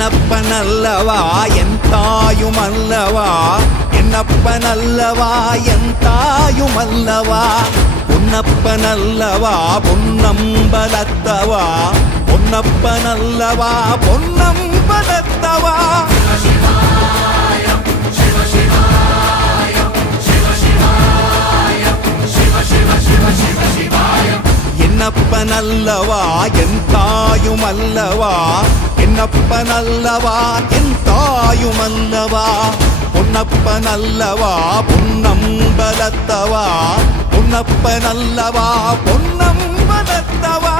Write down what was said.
என்னப்பனல்லவா என் தாயுமல்லவா என்னப்பனல்லவா என் தாயுமல்லவா பொன்னப்பனல்லவா பொன்னம்பலத்தவா பொன்னப்பனல்லவா பொன்னம்பலத்தவா என்னப்பனல்லவா என் தாயுமல்லவா என்னப்பனல்லவா என் தாயுமல்லவா பொன்னப்பனல்லவா பொன்னம்பலத்தவா பொன்னப்பனல்லவா பொன்னம்பலத்தவா